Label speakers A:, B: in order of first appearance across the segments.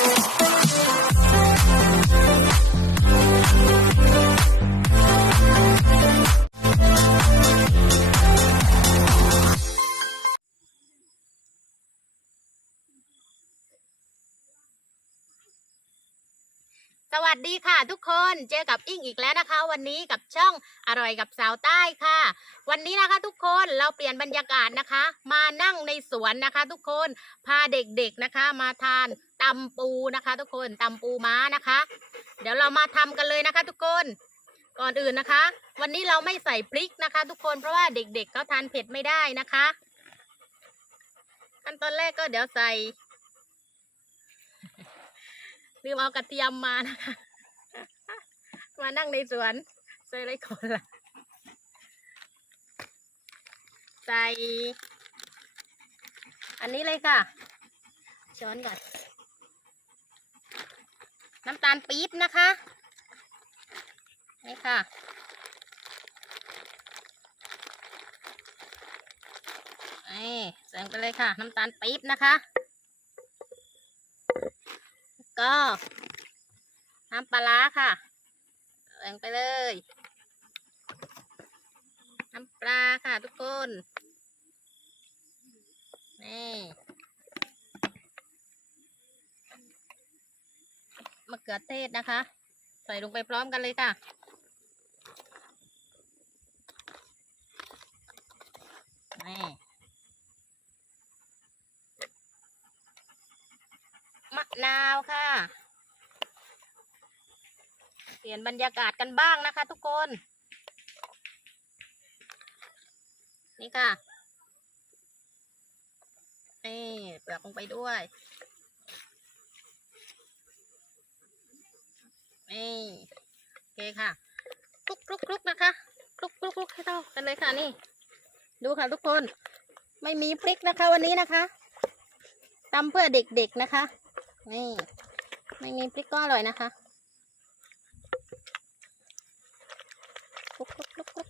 A: ส วัสดีค่ะทุกคนเจอกับอิงอีกแล้วนะคะ วันนี้กับช่องอร่อยกับสาวใต้ค่ะ วันนี้นะคะทุกคนเราเปลี่ยนบรรยากาศนะคะ มานั่งในสวนนะคะ ทุกคนพาเด็กๆนะคะ มาทานตำปูนะคะ ทุกคนตำปูม้านะคะ เดี๋ยวเรามาทำกันเลยนะคะ ทุกคนก่อนอื่นนะคะ วันนี้เราไม่ใส่พริกนะคะ ทุกคนเพราะว่าเด็กๆเขาทานเผ็ดไม่ได้นะคะ ขั้นตอนแรกก็เดี๋ยวใส่ ลืมเอากระเทียมมานะคะ มานั่งในสวนใส่อะไรก่อนล่ะใส่ อันนี้เลยค่ะ ช้อนก่อน น้ำตาลปี๊บนะคะ นี่ค่ะนี่ใส่ไปเลยค่ะ น้ำตาลปี๊บนะคะ ก็น้ำปลาค่ะใส่ไปเลย น้ำปลาค่ะทุกคน นี่มะเขือเทศนะคะ ใส่ลงไปพร้อมกันเลยค่ะนี่ มะ นาวค่ะ เปลี่ยนบรรยากาศกันบ้างนะคะ ทุกคน นี่ค่ะนี่เปลือกลงไปด้วยนี่โอเคค่ะคลุกคลุกคลุกนะคะคลุกคลุกคลุกให้เท่ากันเลยค่ะนี่ ดูค่ะทุกคน ไม่มีพริกนะคะวันนี้นะคะตำเพื่อเด็กๆนะคะ นี่ไม่มีพริกก็อร่อยนะคะลุกลุกลุกลุก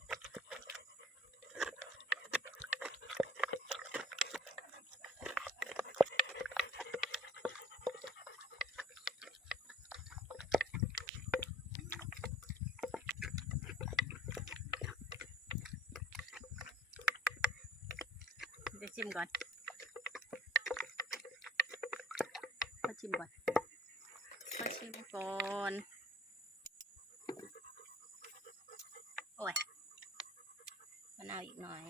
A: เดี๋ยวชิมก่อนมา ชิมก่อน มาชิมก่อน โอ้ยมะนาวอีกหน่อย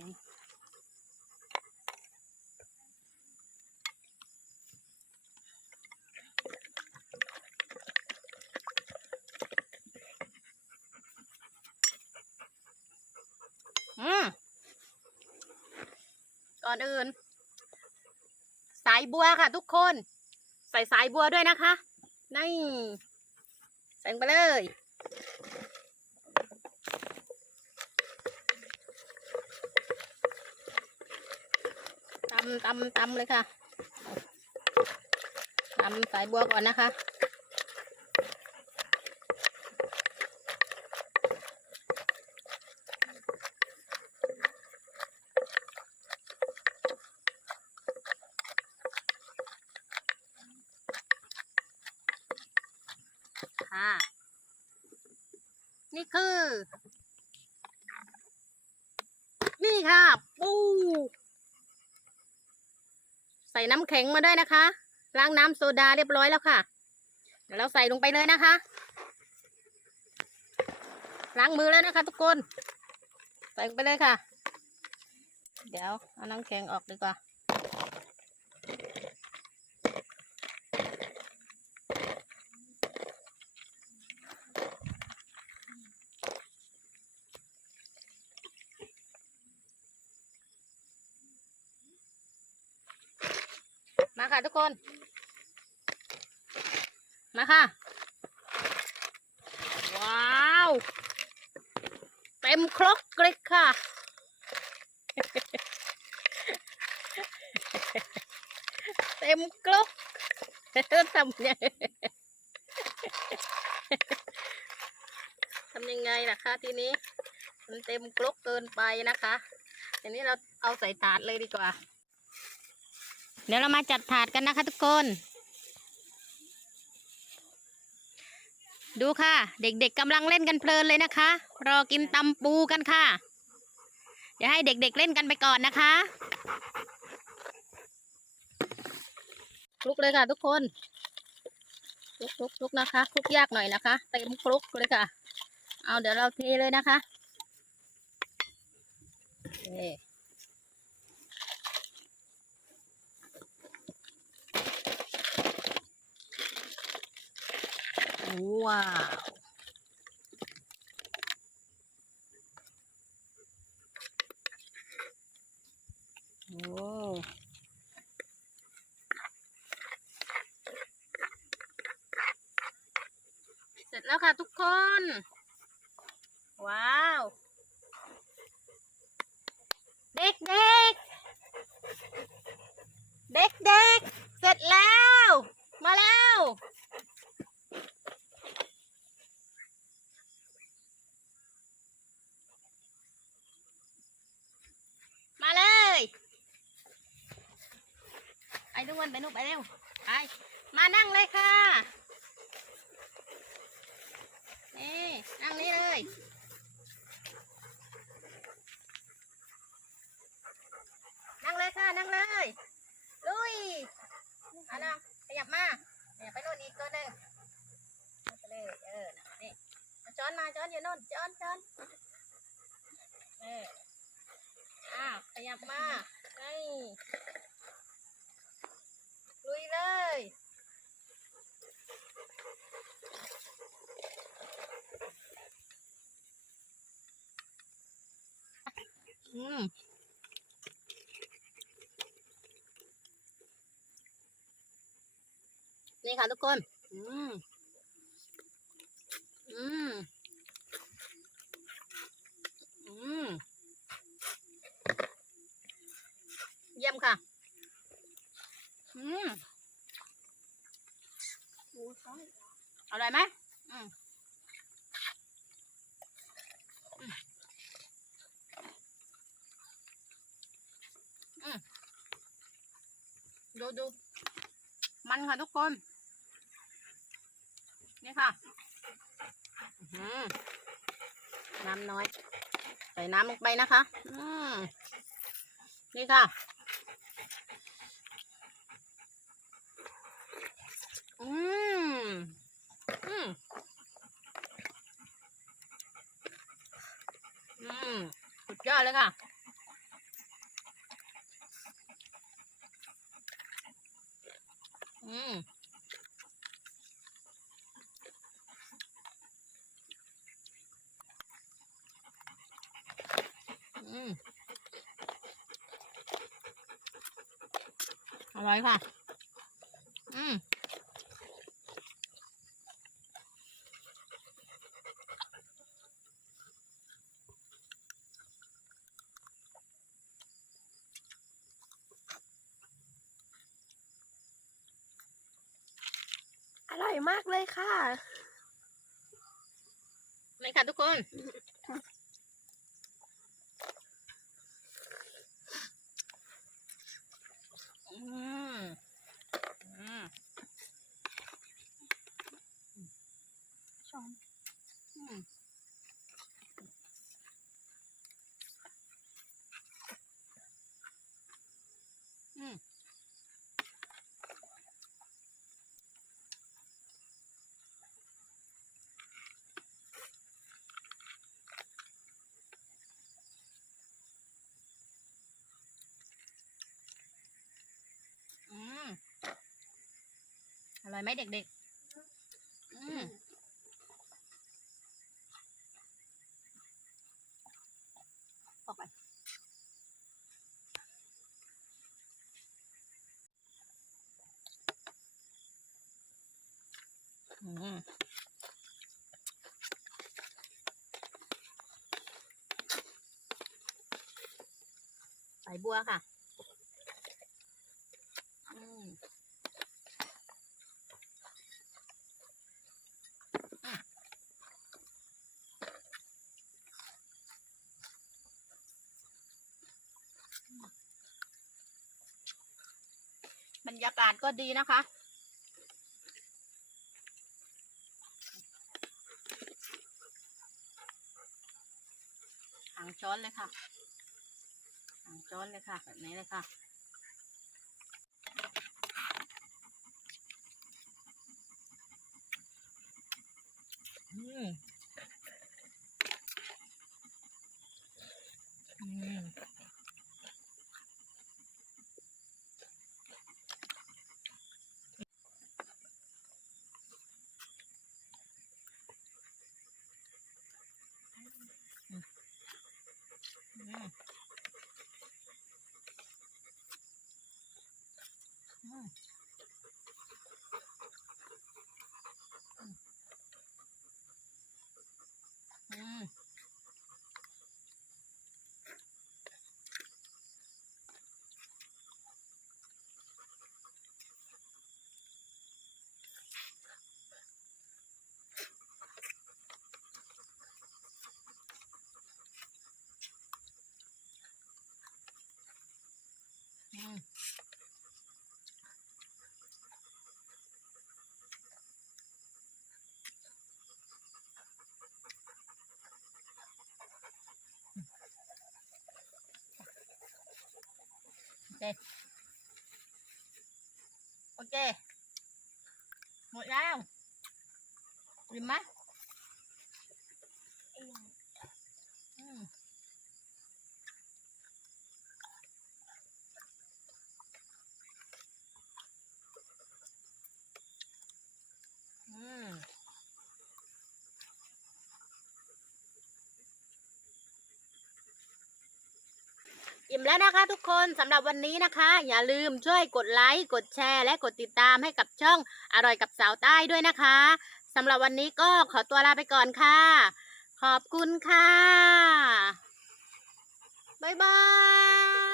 A: อืมก่อนอื่น สายบัวค่ะทุกคน ใส่สายบัวด้วยนะคะนี่ใส่ไปเลย ตำตำตำเลยค่ะ ตำสายบัวก่อนนะคะ นี่คือ นี่ ค่ะ ปูใส่น้ำแข็งมาด้วยนะคะ ล้างน้ำโซดาเรียบร้อยแล้วค่ะ เดี๋ยวเราใส่ลงไปเลยนะคะ ล้างมือแล้วนะคะ ทุกคน ใส่ลงไปเลยค่ะ เดี๋ยวเอาน้ำแข็งออกดีกว่า มาค่ะทุกคน มาค่ะ ว้าว เต็มครกเลยค่ะ เต็มครกทำยังไงทำยังไงล่ะคะทีนี้ มันเต็มครกเกินไปนะคะทีนี้เราเอาใส่ถาดเลยดีกว่า เดี๋ยวเรามาจัดถาดกันนะคะทุกคน ดูค่ะ เด็กๆกำลังเล่นกันเพลินเลยนะคะ รอกินตำปูกันค่ะ เดี๋ยวให้เด็กๆเล่นกันไปก่อนนะคะคลุกเลยค่ะทุกคนคลุกคลุกคลุกนะคะคลุกยากหน่อยนะคะเต็มคลุกเลยค่ะ เอาเดี๋ยวเราเทเลยนะคะเท ว้าว โอ้เสร็จแล้วค่ะทุกคน ว้าว เด็กเด็กเด็กเด็กเสร็จแล้ว มาแล้ว มาเลย ไอ้ ทุกคนไปนู่นไปเร็วไปมานั่งเลยค่ะนี่นั่งนี่เลยนั่งเลยค่ะนั่งเลยลุยเอานะขยับมาขยับไปโน่นอีกตัวหนึ่งเอาไปเลยเออน่ะนี่เอาช้อนมาช้อนอยู่โน่นช้อนช้อนเอออ้าวขยับมาไอ้ลุยเลย อืมนี่ค่ะทุกคน อืม อืม อืม เยี่ยมค่ะ อืมอร่อยไหมอืมอืมอืม ดูดู มันค่ะทุกคน นี่ค่ะอื้อหือน้ำน้อย ใส่น้ำลงไปนะคะอืมนี่ค่ะอืมอืมอืมสุดยอดเลยค่ะ อืม อืม อร่อยค่ะ อืม
B: อร่อยมากเลยค่ะ
A: เลยค่ะทุกคน อืม อืม
B: ช้อน
A: อืม อืม อืม อ ร่อยไหมเด็กๆ อืมออกไปอืมใส่บัวค่ะ็ดีนะคะ หางช้อนเลยค่ะ หางช้อนเลยค่ะ แบบนี้เลยค่ะ อืมโอเค โอเค หมดแล้วริมไหมอืม อืม อิ่มแล้วนะคะทุกคนสำหรับวันนี้นะคะ อย่าลืมช่วยกดไลค์กดแชร์ และกดติดตามให้กับช่องอร่อยกับสาวใต้ด้วยนะคะสำหรับวันนี้ก็ขอตัวลาไปก่อนค่ะ ขอบคุณค่ะ บ๊ายบาย